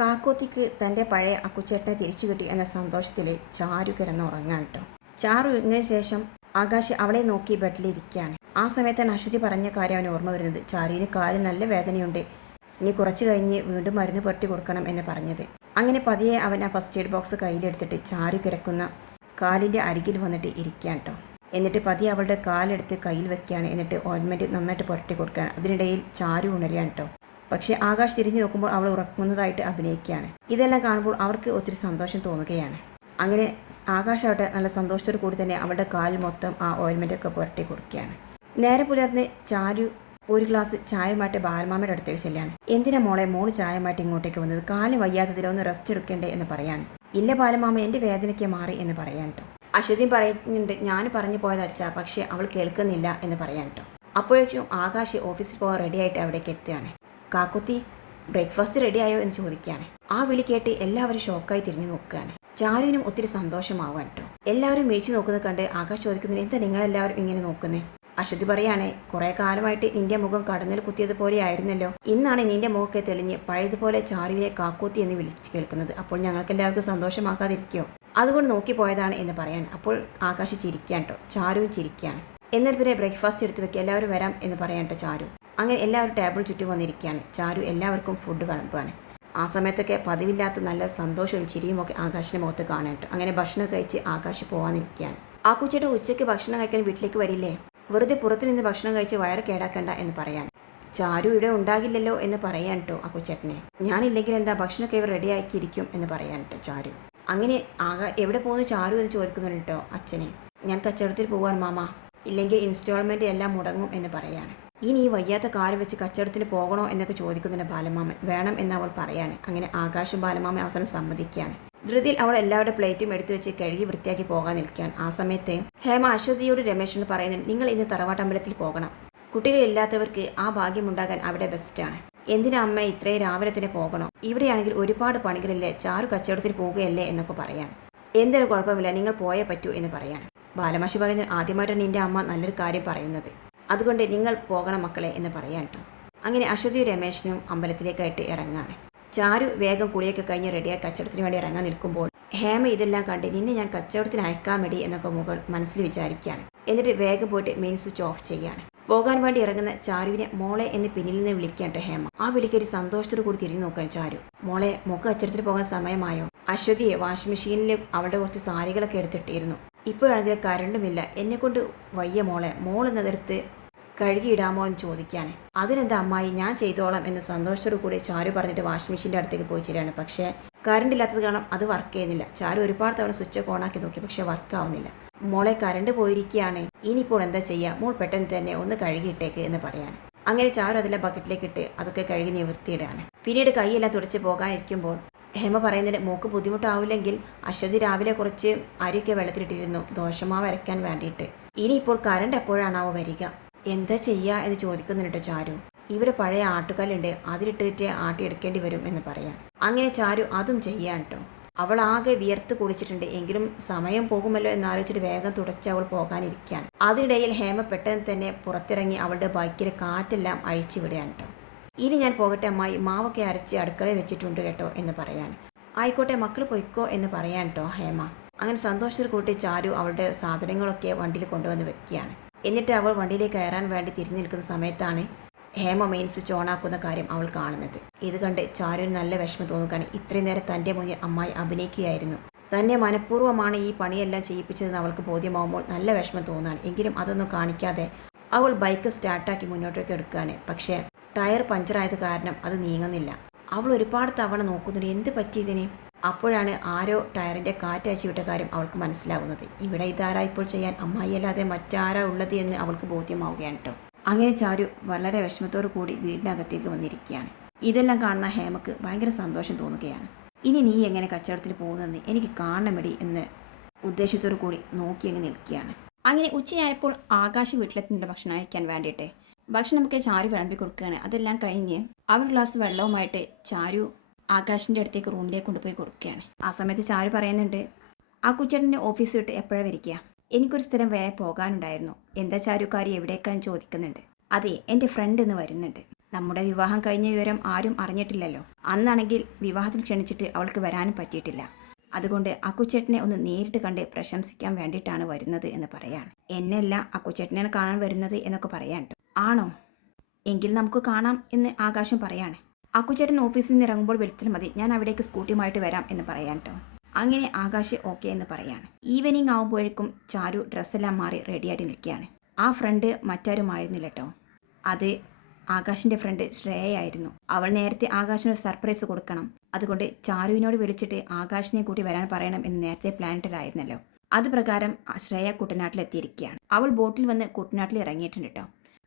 കാക്കോത്തിക്ക് തന്റെ പഴയ അക്കുച്ചേട്ടനെ തിരിച്ചു കിട്ടി എന്ന സന്തോഷത്തിൽ ചാരു കിടന്നുറങ്ങാൻ കേട്ടോ. ചാരു ഇങ്ങനെ ശേഷം ആകാശ് അവളെ നോക്കി ബെഡിലിരിക്കുകയാണ്. ആ സമയത്താണ് അശ്വതി പറഞ്ഞ കാര്യം അവന് ഓർമ്മ വരുന്നത്. ചാരുവിന് കാൽ നല്ല വേദനയുണ്ട്. ഇനി കുറച്ച് കഴിഞ്ഞ് വീണ്ടും മരുന്ന് പുരട്ടി കൊടുക്കണം എന്ന് പറഞ്ഞത്. അങ്ങനെ പതിയെ അവൻ ആ ഫസ്റ്റ് എയ്ഡ് ബോക്സ് കയ്യിലെടുത്തിട്ട് ചാരു കിടക്കുന്ന കാലിന്റെ അരികിൽ വന്നിട്ട് ഇരിക്കുകയാണ് കേട്ടോ. എന്നിട്ട് പതിയെ അവളുടെ കാലെടുത്ത് കയ്യിൽ വെക്കുകയാണ്. എന്നിട്ട് ഓയിൻമെന്റ് നന്നായിട്ട് പുരട്ടി കൊടുക്കുകയാണ്. അതിനിടയിൽ ചാരു ഉണരുകയാണ് കേട്ടോ. പക്ഷേ ആകാശ് തിരിഞ്ഞു നോക്കുമ്പോൾ അവൾ ഉറങ്ങുന്നതായിട്ട് അഭിനയിക്കുകയാണ്. ഇതെല്ലാം കാണുമ്പോൾ അവർക്ക് ഒത്തിരി സന്തോഷം തോന്നുകയാണ്. അങ്ങനെ ആകാശ് അവിടെ നല്ല സന്തോഷത്തോടു കൂടി തന്നെ അവളുടെ കാൽ മൊത്തം ആ ഓയിൽമെന്റൊക്കെ പുരട്ടി കൊടുക്കുകയാണ്. നേരെ പുലർന്ന് ചാരു ഒരു ഗ്ലാസ് ചായമായിട്ട് ബാലമാമയുടെ അടുത്തേക്ക് ചെല്ലാണ് എന്തിനാ മോളെ? മോൾ ചായമായിട്ട് ഇങ്ങോട്ടേക്ക് വന്നത്? കാൽ വയ്യാത്തതിൽ ഒന്ന് റെസ്റ്റ് എടുക്കണ്ടേ? എന്ന് പറയാണ്. ഇല്ല ബാലമാമ എന്റെ വേദനയ്ക്ക് മാറി എന്ന് പറയാൻ കേട്ടോ അശ്വതി പറയുന്നുണ്ട് ഞാൻ പറഞ്ഞു പോയത് അച്ഛാ പക്ഷേ അവൾ കേൾക്കുന്നില്ല എന്ന് പറയാൻ കേട്ടോ അപ്പോഴേക്കും ആകാശ് ഓഫീസിൽ പോകാൻ റെഡിയായിട്ട് അവിടേക്ക് എത്തുകയാണ്. കാക്കുത്തി ബ്രേക്ക്ഫാസ്റ്റ് റെഡിയായോ? എന്ന് ചോദിക്കുകയാണ്. ആ വിളി കേട്ട് എല്ലാവരും ഷോക്കായി തിരിഞ്ഞു നോക്കുകയാണ്. ചാരുവിനും ഒത്തിരി സന്തോഷമാവാൻ കേട്ടോ. എല്ലാവരും വീഴ്ച നോക്കുന്നത് കണ്ട് ആകാശ് ചോദിക്കുന്നു എന്താ നിങ്ങളെല്ലാവരും ഇങ്ങനെ നോക്കുന്നത് അശ്വതി പറയാണ് കുറേ കാലമായിട്ട് നിന്റെ മുഖം കടന്നൽ കുത്തിയതുപോലെ ആയിരുന്നല്ലോ. ഇന്നാണ് നിന്റെ മുഖമൊക്കെ തെളിഞ്ഞ് പഴയതുപോലെ ചാരുവിനെ കാക്കൂത്തി എന്ന് വിളിച്ച് കേൾക്കുന്നത്. അപ്പോൾ ഞങ്ങൾക്ക് എല്ലാവർക്കും സന്തോഷമാക്കാതിരിക്കോ അതുകൊണ്ട് നോക്കിപ്പോയതാണ് എന്ന് പറയാൻ അപ്പോൾ ആകാശ് ചിരിക്കാൻ കേട്ടോ. ചാരുവും ചിരിക്കുകയാണ്. എന്നാൽ പിന്നെ ബ്രേക്ക്ഫാസ്റ്റ് എടുത്തു വെക്കുക എല്ലാവരും വരാം എന്ന് പറയാൻ കേട്ടോ ചാരു. അങ്ങനെ എല്ലാവരും ടേബിൾ ചുറ്റും വന്നിരിക്കുകയാണ്. ചാരു എല്ലാവർക്കും ഫുഡ് വിളമ്പാണ്. ആ സമയത്തൊക്കെ പതിവില്ലാത്ത നല്ല സന്തോഷവും ചിരിയും ഒക്കെ ആകാശിന്റെ മുഖത്ത് കാണാൻ കേട്ടോ അങ്ങനെ ഭക്ഷണം കഴിച്ച് ആകാശ് പോകാനിരിക്കുകയാണ് ആ കുച്ചിയുടെ ഉച്ചയ്ക്ക് ഭക്ഷണം കഴിക്കാൻ വീട്ടിലേക്ക് വരില്ലേ? വെറുതെ പുറത്തു നിന്ന് ഭക്ഷണം കഴിച്ച് വയറ് കേടാക്കണ്ട എന്ന് പറയാൻ ചാരു ഇവിടെ ഉണ്ടാകില്ലല്ലോ എന്ന് പറയാൻ കേട്ടോ ആ കുച്ചേട്ടനെ. ഞാനില്ലെങ്കിൽ എന്താ ഭക്ഷണമൊക്കെ ഇവർ റെഡിയാക്കിയിരിക്കും എന്ന് പറയാൻ കേട്ടോ ചാരു. അങ്ങനെ ആകാ എവിടെ പോകുന്നു ചാരു എന്ന് ചോദിക്കുന്നുണ്ട് കേട്ടോ അച്ഛനെ. ഞാൻ കച്ചവടത്തിൽ പോവാൻ മാമ. ഇല്ലെങ്കിൽ ഇൻസ്റ്റാൾമെന്റ് എല്ലാം മുടങ്ങും എന്ന് പറയാണ്. ഇനി ഈ വയ്യാത്ത കാൽ വെച്ച് കച്ചവടത്തിന് പോകണോ എന്നൊക്കെ ചോദിക്കുന്നുണ്ട് ബാലമാമൻ. വേണം എന്ന് അവൾ പറയാണ് അങ്ങനെ ആകാശും ബാലമാമൻ അവസാനം സമ്മതിക്കുകയാണ്. ധൃതിയിൽ അവൾ എല്ലാവരുടെ പ്ലേറ്റും എടുത്തു വെച്ച് കഴുകി വൃത്തിയാക്കി പോകാൻ നിൽക്കുകയാണ്. ആ സമയത്ത് ഹേമ അശ്വതിയോട് രമേശിനോട് പറയുന്നുണ്ട് നിങ്ങൾ ഇന്ന് തറവാട്ടമ്പലത്തിൽ പോകണം. കുട്ടികളില്ലാത്തവർക്ക് ആ ഭാഗ്യമുണ്ടാകാൻ അവിടെ ബെസ്റ്റാണ് എന്തിനാ അമ്മ ഇത്രയും രാവിലെ തന്നെ പോകണോ? ഇവിടെയാണെങ്കിൽ ഒരുപാട് പണികളില്ലേ? ചാറു കച്ചവടത്തിന് പോകുകയല്ലേ എന്നൊക്കെ പറയാൻ എന്തൊരു കുഴപ്പമില്ല. നിങ്ങൾ പോയേ പറ്റൂ എന്ന് പറയാൻ ബാലമാഷി പറയുന്നത് ആദ്യമായിട്ടാണ് നിന്റെ അമ്മ നല്ലൊരു കാര്യം പറയുന്നത്. അതുകൊണ്ട് നിങ്ങൾ പോകണം മക്കളെ എന്ന് പറയാൻ കേട്ടോ അങ്ങനെ അശ്വതി രമേശനും അമ്പലത്തിലേക്കായിട്ട് ഇറങ്ങാണ്. ചാരു വേഗം കുളിയൊക്കെ കഴിഞ്ഞ് റെഡിയായി കച്ചവടത്തിന് വേണ്ടി ഇറങ്ങാൻ നിൽക്കുമ്പോൾ ഹേമ ഇതെല്ലാം കണ്ട് നിന്നെ ഞാൻ കച്ചവടത്തിന് അയക്കാൻ വേണ്ടി എന്നൊക്കെ മുകൾ മനസ്സിൽ വിചാരിക്കുകയാണ്. എന്നിട്ട് വേഗം പോയിട്ട് മെയിൻ സ്വിച്ച് ഓഫ് ചെയ്യാണ്. പോകാൻ വേണ്ടി ഇറങ്ങുന്ന ചാരുവിനെ മോളെ എന്ന് പിന്നിൽ നിന്ന് വിളിക്കട്ടെ ഹേമ. ആ വിളിക്ക് ഒരു സന്തോഷത്തോടു കൂടി തിരിഞ്ഞു നോക്കാൻ ചാരു. മോളെ മുഖ അച്ചടത്തിൽ പോകാൻ സമയമായോ? അശ്വതിയെ വാഷിംഗ് മെഷീനിൽ അവളുടെ കുറച്ച് സാരികളൊക്കെ എടുത്തിട്ടിരുന്നു. ഇപ്പോഴാണെങ്കിൽ കരണ്ടുമില്ല. എന്നെ കൊണ്ട് വയ്യ മോളെ. മോൾ എന്നതെടുത്ത് കഴുകിയിടാമോ എന്ന് ചോദിക്കാനെ. അതിനെന്താ അമ്മായി ഞാൻ ചെയ്തോളാം എന്ന് സന്തോഷത്തോടു കൂടി ചാരു പറഞ്ഞിട്ട് വാഷിംഗ് മെഷീന്റെ അടുത്തേക്ക് പോയി ചേരാണ് പക്ഷേ കറണ്ട് ഇല്ലാത്തത് കാരണം അത് വർക്ക് ചെയ്യുന്നില്ല. ചാരു ഒരുപാട് തവണ സ്വിച്ച് ഒക്കെ ഓണാക്കി നോക്കി പക്ഷേ വർക്ക് ആവുന്നില്ല. മോളെ കറണ്ട് പോയിരിക്കുകയാണ്. ഇനിയിപ്പോൾ എന്താ ചെയ്യുക മോൾ പെട്ടെന്ന് തന്നെ ഒന്ന് കഴുകിയിട്ടേക്ക് എന്ന് പറയാണ്. അങ്ങനെ ചാരു അതിലെ ബക്കറ്റിലേക്ക് ഇട്ട് അതൊക്കെ കഴുകി നിവർത്തിയിടാണ് പിന്നീട് കൈയെല്ലാം തുടച്ച് പോകാനിരിക്കുമ്പോൾ ഹേമ പറയുന്നത് മോക്ക് ബുദ്ധിമുട്ടാവില്ലെങ്കിൽ അശ്വതി രാവിലെ കുറച്ച് അരിയൊക്കെ വെള്ളത്തിലിട്ടിരുന്നു. ദോശമാവ് അരയ്ക്കാൻ വേണ്ടിയിട്ട്. ഇനിയിപ്പോൾ കറണ്ട് എപ്പോഴാണാവോ വരിക? എന്താ ചെയ്യുക എന്ന് ചോദിക്കുന്നുണ്ട് ചാരു. ഇവിടെ പഴയ ആട്ടുകല്ലുണ്ട്. അതിലിട്ടിട്ട് ആട്ടി എടുക്കേണ്ടി വരും എന്ന് പറയാം അങ്ങനെ ചാരു അതും ചെയ്യാൻ കേട്ടോ അവൾ ആകെ വിയർത്ത് കുടിച്ചിട്ടുണ്ട് എങ്കിലും സമയം പോകുമല്ലോ എന്നാലോചിച്ചിട്ട് വേഗം തുടച്ച് അവൾ പോകാനിരിക്കുകയാണ് അതിനിടയിൽ ഹേമ പെട്ടെന്ന് തന്നെ പുറത്തിറങ്ങി അവളുടെ ബൈക്കിലെ കാറ്റെല്ലാം അഴിച്ചു വിടുകയാണ് കേട്ടോ ഇനി ഞാൻ പോകട്ടെ അമ്മായി മാവൊക്കെ അരച്ച് അടുക്കളയിൽ വെച്ചിട്ടുണ്ട് കേട്ടോ എന്ന് പറയാൻ. ആയിക്കോട്ടെ മക്കൾ പൊയ്ക്കോ എന്ന് പറയാൻ കേട്ടോ ഹേമ. അങ്ങനെ സന്തോഷത്തിൽ കൂട്ടി ചാരു അവളുടെ സാധനങ്ങളൊക്കെ വണ്ടിയിൽ കൊണ്ടുവന്ന് വെക്കുകയാണ്. എന്നിട്ട് അവൾ വണ്ടിയിലേക്ക് കയറാൻ വേണ്ടി തിരിഞ്ഞു നിൽക്കുന്ന സമയത്താണ് ഹേമ മെയിൻ സ്വിച്ച് ഓണാക്കുന്ന കാര്യം അവൾ കാണുന്നത്. ഇത് കണ്ട് ചാരുവിന് നല്ല വിഷമം തോന്നുകയാണ്. ഇത്രയും നേരം തന്റെ മുന്നിൽ അമ്മായി അഭിനയിക്കുകയായിരുന്നു. തന്നെ മനഃപൂർവമാണ് ഈ പണിയെല്ലാം ചെയ്യിപ്പിച്ചതെന്ന് അവൾക്ക് ബോധ്യമാവുമ്പോൾ നല്ല വിഷമം തോന്നാൻ. എങ്കിലും അതൊന്നും കാണിക്കാതെ അവൾ ബൈക്ക് സ്റ്റാർട്ടാക്കി മുന്നോട്ടേക്ക് എടുക്കുകയാണ്. പക്ഷേ ടയർ പഞ്ചറായത് കാരണം അത് നീങ്ങുന്നില്ല. അവൾ ഒരുപാട് തവണ നോക്കുന്നുണ്ട് എന്ത് പറ്റി ഇതിനെ? അപ്പോഴാണ് ആരോ ടയറിന്റെ കാറ്റയച്ചു വിട്ട കാര്യം അവൾക്ക് മനസ്സിലാകുന്നത് ഇവിടെ ഇതാരാ ഇപ്പോൾ ചെയ്യാൻ? അമ്മായിയല്ലാതെ മറ്റാരാ ഉള്ളത്? എന്ന് അവൾക്ക് ബോധ്യമാവുകയാണ് കേട്ടോ അങ്ങനെ ചാരു വളരെ വിഷമത്തോടു കൂടി വീടിനകത്തേക്ക് വന്നിരിക്കുകയാണ്. ഇതെല്ലാം കാണുന്ന ഹേമക്ക് ഭയങ്കര സന്തോഷം തോന്നുകയാണ്. ഇനി നീ എങ്ങനെ കച്ചവടത്തിന് പോകുന്നതെന്ന് എനിക്ക് കാണണമെടി എന്ന് ഉദ്ദേശത്തോടു കൂടി നോക്കി അങ്ങ് നിൽക്കുകയാണ്. അങ്ങനെ ഉച്ചയായപ്പോൾ ആകാശ് വീട്ടിലെത്തുന്നുണ്ട് ഭക്ഷണം കഴിക്കാൻ വേണ്ടിയിട്ട്. ഭക്ഷണമൊക്കെ ചാരു വിളമ്പി കൊടുക്കുകയാണ്. അതെല്ലാം കഴിഞ്ഞ് അവർ ഗ്ലാസ് വെള്ളവുമായിട്ട് ചാരു ആകാശിന്റെ അടുത്തേക്ക് റൂമിലേക്ക് കൊണ്ടുപോയി കൊടുക്കുകയാണ്. ആ സമയത്ത് ചാരു പറയുന്നുണ്ട് ആ കുച്ചേട്ടന്റെ ഓഫീസ് വിട്ട് എപ്പോഴാണ് വരിക? എനിക്കൊരു സ്ഥലം വരെ പോകാനുണ്ടായിരുന്നു. എന്താ ചാരുക്കാരി എവിടേക്കാന്ന് ചോദിക്കുന്നുണ്ട്. അതെ എന്റെ ഫ്രണ്ട് ഇന്ന് വരുന്നുണ്ട്. നമ്മുടെ വിവാഹം കഴിഞ്ഞ വിവരം ആരും അറിഞ്ഞിട്ടില്ലല്ലോ. അന്നാണെങ്കിൽ വിവാഹത്തിന് ക്ഷണിച്ചിട്ട് അവൾക്ക് വരാനും പറ്റിയിട്ടില്ല. അതുകൊണ്ട് അക്കുച്ചേട്ടനെ ഒന്ന് നേരിട്ട് കണ്ട് പ്രശംസിക്കാൻ വേണ്ടിയിട്ടാണ് വരുന്നത് എന്ന് പറയാൻ. എന്നല്ല അക്കുച്ചേട്ടനെയാണ് കാണാൻ വരുന്നത് എന്നൊക്കെ പറയാൻ. ആണോ? എങ്കിൽ നമുക്ക് കാണാം എന്ന് ആകാശം പറയാണ്. അക്കുച്ചേട്ടൻ ഓഫീസിൽ നിന്ന് ഇറങ്ങുമ്പോൾ വിളിച്ചാൽ മതി. ഞാൻ അവിടേക്ക് സ്കൂട്ടിയുമായിട്ട് വരാം എന്ന് പറയാൻ കേട്ടോ അങ്ങനെ ആകാശ് ഓക്കെ എന്ന് പറയാണ്. ഈവനിങ് ആകുമ്പോഴേക്കും ചാരു ഡ്രസ്സെല്ലാം മാറി റെഡിയായിട്ട് നിൽക്കുകയാണ്. ആ ഫ്രണ്ട് മറ്റാരുമായിരുന്നില്ല കേട്ടോ അത് ആകാശിന്റെ ഫ്രണ്ട് ശ്രേയയായിരുന്നു അവൾ നേരത്തെ ആകാശിന് സർപ്രൈസ് കൊടുക്കണം. അതുകൊണ്ട് ചാരുവിനോട് വിളിച്ചിട്ട് ആകാശിനെ കൂട്ടി വരാൻ പറയണം എന്ന് നേരത്തെ പ്ലാനിട്ടഡായിരുന്നല്ലോ അത് പ്രകാരം ശ്രേയ ശ്രേയ കുട്ടനാട്ടിലെത്തിയിരിക്കുകയാണ്. അവൾ ബോട്ടിൽ വന്ന് കുട്ടനാട്ടിൽ ഇറങ്ങിയിട്ടുണ്ട് കേട്ടോ.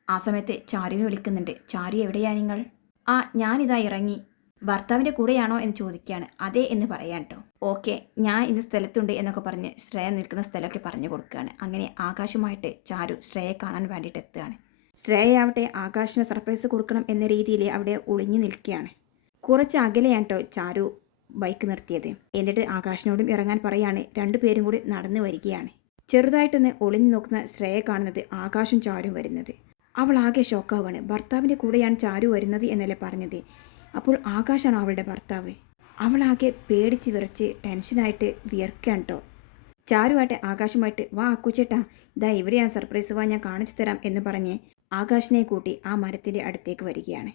ആ സമയത്ത് ചാരുവിനെ വിളിക്കുന്നുണ്ട്. ചാരു എവിടെയാ നിങ്ങൾ? ആ ഞാനിതാ ഇറങ്ങി. ഭർത്താവിന്റെ കൂടെയാണോ എന്ന് ചോദിക്കുകയാണ്. അതെ എന്ന് പറയാൻ കേട്ടോ. ഓക്കെ ഞാൻ ഇന്ന് സ്ഥലത്തുണ്ട് എന്നൊക്കെ പറഞ്ഞ് ശ്രേയ നിൽക്കുന്ന സ്ഥലമൊക്കെ പറഞ്ഞു കൊടുക്കുകയാണ്. അങ്ങനെ ആകാശമായിട്ട് ചാരു ശ്രേയെ കാണാൻ വേണ്ടിയിട്ട് എത്തുകയാണ്. ശ്രേയയാവട്ടെ ആകാശിന് സർപ്രൈസ് കൊടുക്കണം എന്ന രീതിയിൽ അവിടെ ഒളിഞ്ഞു നിൽക്കുകയാണ്. കുറച്ച് അകലെയാണ് കേട്ടോ ചാരു ബൈക്ക് നിർത്തിയത്. എന്നിട്ട് ആകാശിനോടും ഇറങ്ങാൻ പറയാണ് രണ്ടുപേരും കൂടി നടന്നു വരികയാണ്. ചെറുതായിട്ടൊന്ന് ഒളിഞ്ഞു നോക്കുന്ന ശ്രേയ കാണുന്നത് ആകാശും ചാരും വരുന്നത്. അവൾ ആകെ ഷോക്കാവാണ്. ഭർത്താവിന്റെ കൂടെയാണ് ചാരു വരുന്നത് എന്നല്ലേ പറഞ്ഞത്. അപ്പോൾ ആകാശാണ് അവളുടെ ഭർത്താവ്. അവളാകെ പേടിച്ച് വിറച്ച് ടെൻഷനായിട്ട് വിയർക്കാൻ കേട്ടോ ചാരുവായിട്ട് ആകാശമായിട്ട് വാ അക്കുച്ചേട്ടാ ഇതാ ഇവിടെയാണ് സർപ്രൈസ്. വാ ഞാൻ കാണിച്ചു തരാം എന്ന് പറഞ്ഞ് ആകാശിനെ കൂട്ടി ആ മരത്തിന്റെ അടുത്തേക്ക് വരികയാണ്.